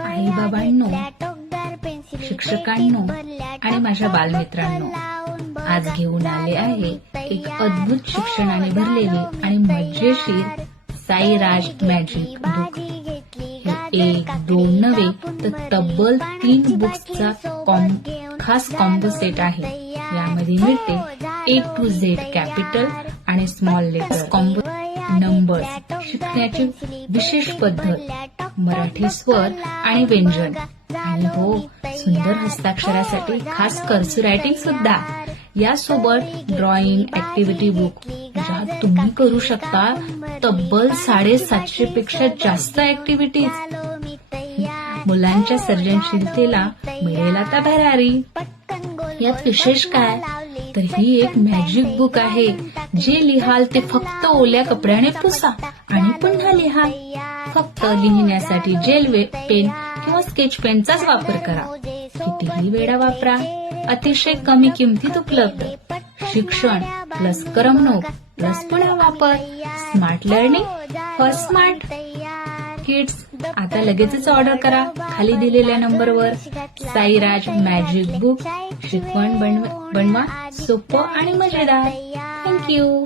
आई बाबांनो, शिक्षकांनो आणि माझ्या बालमित्रांनो, आज घेऊन आले आहे एक अद्भुत शिक्षणाने भरलेली आणि मजेशीर साईराज मॅजिक बुक. हे 1-2 नव्हे तर तब्बल 3 बुक्सचा खास कॉम्बो सेट आहे. यामध्ये मिळते A to Z कॅपिटल आणि स्मॉल लेटर कॉम्बो, नंबर्स शिकण्याची विशेष पद्धत, मराठी स्वर आणि व्यंजन, आणि हो, सुंदर हस्ताक्षरासाठी खास कर्सिव रायटिंग सुद्धा. यासोबत ड्रॉइंग ऍक्टिव्हिटी बुक, ज्यात तुम्ही करू शकता तब्बल 750 पेक्षा जास्त ऍक्टिव्हिटीज. मुलांच्या सर्जनशीलतेला मिळेल आता भरारी. यात विशेष काय तर ही एक मॅजिक बुक आहे. जे लिहाल ते फक्त ओल्या कपड्याने पुसा आणि पुन्हा लिहा. फक्त लिहिण्यासाठी जेल पेन किंवा स्केच पेनचाच वापर करा. कितीही वेळा वापरा. अतिशय कमी किमतीत उपलब्ध. शिक्षण प्लस करमणूक प्लस पुन्हा वापर. Smart learning for smart kids. आता लगेचच ऑर्डर करा खाली दिलेल्या नंबरवर. Sairaj magic book. शिकवण बनवा सोपं आणि मजेदार. थँक्यू.